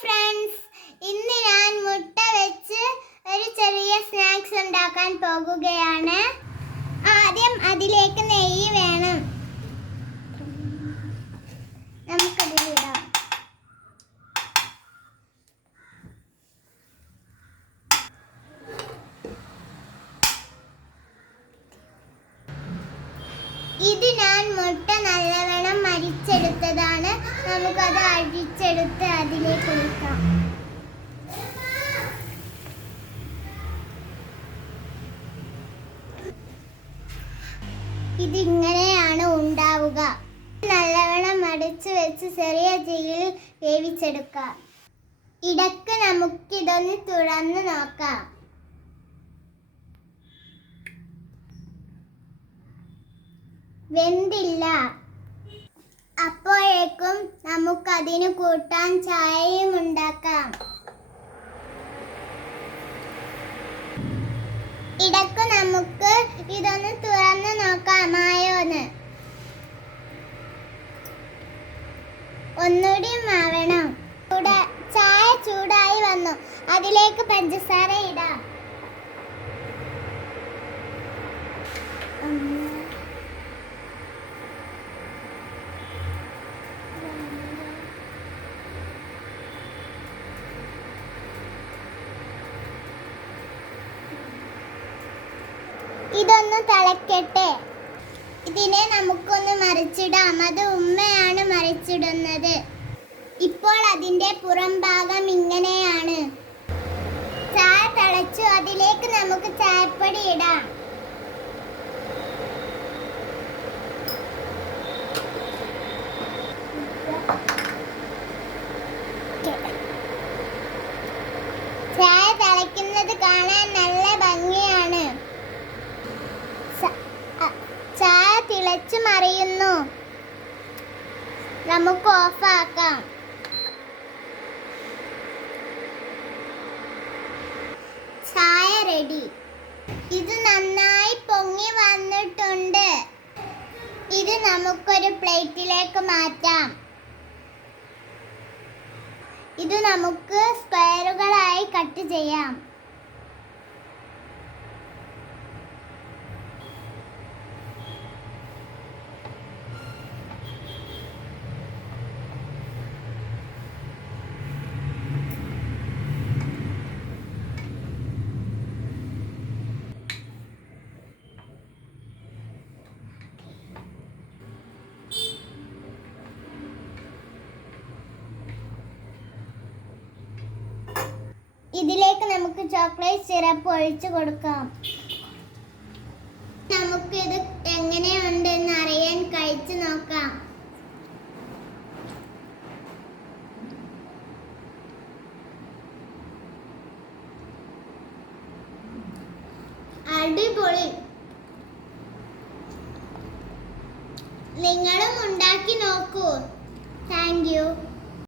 Friends, ഇന്ന് ഞാൻ മുട്ട വെച്ച് ഒരു ചെറിയ സ്നാക്സ് ഉണ്ടാക്കാൻ പോകുകയാണ്. ആദ്യം അതിലേക്ക് നെയ്യ് വേണം. നമുക്കതിലിടാം. ഇത് ഞാൻ മുട്ട നല്ലവണ്ണം മരിച്ചെടുത്തതാണ്. നമുക്കത് അഴിച്ചെടുത്ത് അതിലേക്ക് ഒഴിക്കാം. ഇതിങ്ങനെയാണ് ഉണ്ടാവുക. നല്ലവണ്ണം അടച്ചു വെച്ച് ചെറിയ തീയിൽ വേവിച്ചെടുക്കാം. ഇടയ്ക്ക് നമുക്കിതൊന്ന് തുറന്ന് നോക്കാം. വെന്തില്ല. അപ്പോഴേക്കും നമുക്കതിന് കൂട്ടാൻ ചായയും ഉണ്ടാക്കാം. ഇടയ്ക്ക് നമുക്ക് ഇതൊന്ന് തുറന്ന് നോക്കാമായോന്ന്. ഒന്നുകൂടി ആവണം. ചായ ചൂടായി വന്നു. അതിലേക്ക് പഞ്ചസാര ഇടാം. ഇതൊന്ന് തിളക്കട്ടെ. ഇതിനെ നമുക്കൊന്ന് മറിച്ചിടാം. അത് ഉമ്മയാണ് മറിച്ചിടുന്നത്. ഇപ്പോൾ അതിന്റെ പുറം ഭാഗം ഇങ്ങനെയാണ്. ചായ തിളച്ചു. അതിലേക്ക് നമുക്ക് ചായപ്പൊടി ഇടാം. ചായ തിളയ്ക്കുന്നത് കാണാൻ നല്ല ഭംഗിയാണ്. ചായ തിളച്ചു മറിയുന്നു. നമുക്ക് ഓഫാക്കാം. ചായ റെഡി. ഇത് നന്നായി പൊങ്ങി വന്നിട്ടുണ്ട്. ഇത് നമുക്കൊരു പ്ലേറ്റിലേക്ക് മാറ്റാം. ഇത് നമുക്ക് സ്ക്വയറുകളായി കട്ട് ചെയ്യാം. ഇതിലേക്ക് നമുക്ക് ചോക്ലേറ്റ് സിറപ്പ് ഒഴിച്ചു കൊടുക്കാം. നമുക്കിത് എങ്ങനെയുണ്ടെന്ന് അറിയാൻ കഴിച്ചു നോക്കാം. അടിപൊളി. നിങ്ങളും ഉണ്ടാക്കി നോക്കൂ. Thank you.